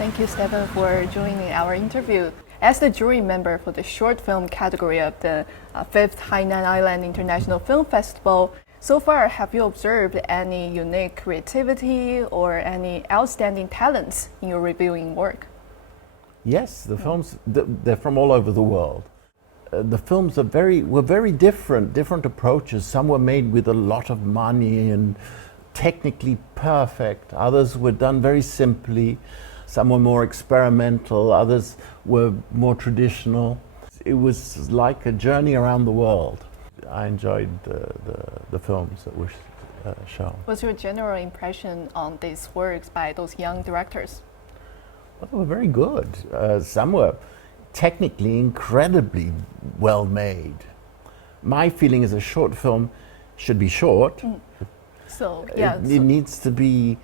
Thank you, Stephen, for joining our interview. As the jury member for the short film category of the 5th Hainan Island International Film Festival, so far have you observed any unique creativity or any outstanding talents in your reviewing work? Yes, the films, they're from all over the world. The films were very different approaches. Some were made with a lot of money and technically perfect. Others were done very simply. Some were more experimental, others were more traditional. It was like a journey around the world. I enjoyed the films that were shown. What's your general impression on these works by those young directors? Well, they were very good. Some were technically incredibly well made. My feeling is a short film should be short. So, yeah. It needs to be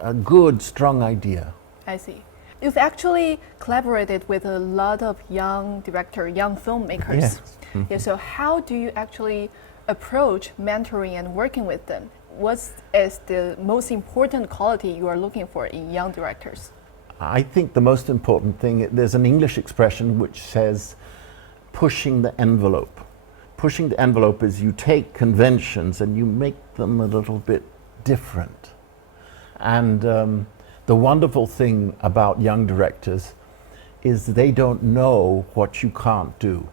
a good, strong idea. I see. You've actually collaborated with a lot of young filmmakers. Yes. Yeah, so how do you actually approach mentoring and working with them? What is the most important quality you are looking for in young directors? I think the most important thing, there's an English expression which says pushing the envelope. Pushing the envelope is you take conventions and you make them a little bit different. And the wonderful thing about young directors is they don't know what you can't do.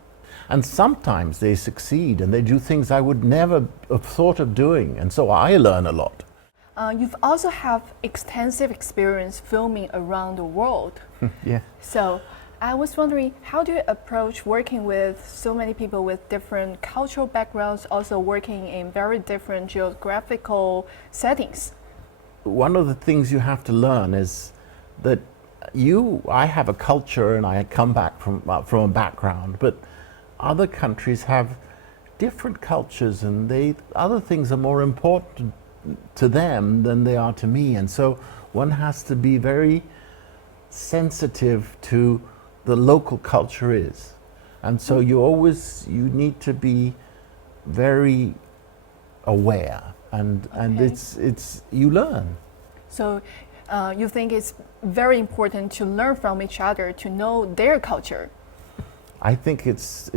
And sometimes they succeed and they do things I would never have thought of doing. And so I learn a lot. You've also have extensive experience filming around the world. Yeah. So I was wondering, how do you approach working with so many people with different cultural backgrounds, also working in very different geographical settings? One of the things you have to learn is that I have a culture and I come back from a background, but other countries have different cultures and other things are more important to them than they are to me. And so one has to be very sensitive to the local culture is. And so you need to be very aware and you learn. So you think it's very important to learn from each other, to know their culture? I think it's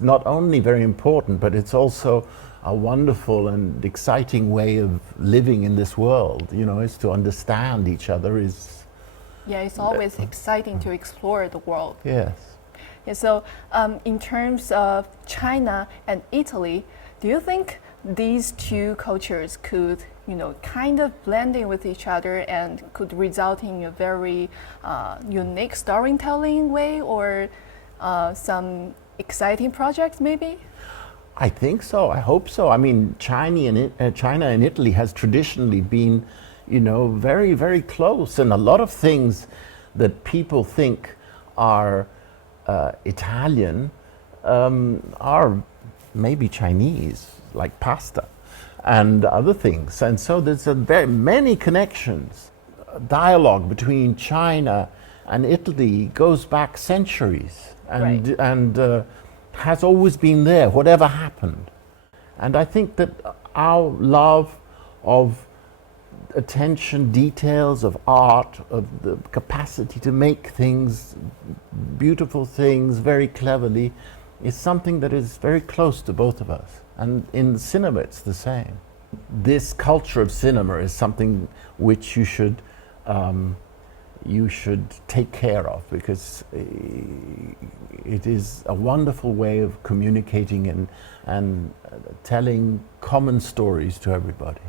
not only very important, but it's also a wonderful and exciting way of living in this world. You know, is to understand each other is. Yeah, it's always exciting to explore the world. Yes. Yeah, so in terms of China and Italy, do you think these two cultures could, kind of blend in with each other and could result in a very unique storytelling way or some exciting projects maybe? I think so. I hope so. I mean, China and Italy has traditionally been, very, very close. And a lot of things that people think are Italian are maybe Chinese, like pasta and other things. And so there's very many connections. Dialogue between China and Italy goes back centuries and has always been there, whatever happened. And I think that our love of attention, details, of art, of the capacity to make things, beautiful things, very cleverly, is something that is very close to both of us. And in cinema, it's the same. This culture of cinema is something which you should take care of, because it is a wonderful way of communicating and telling common stories to everybody.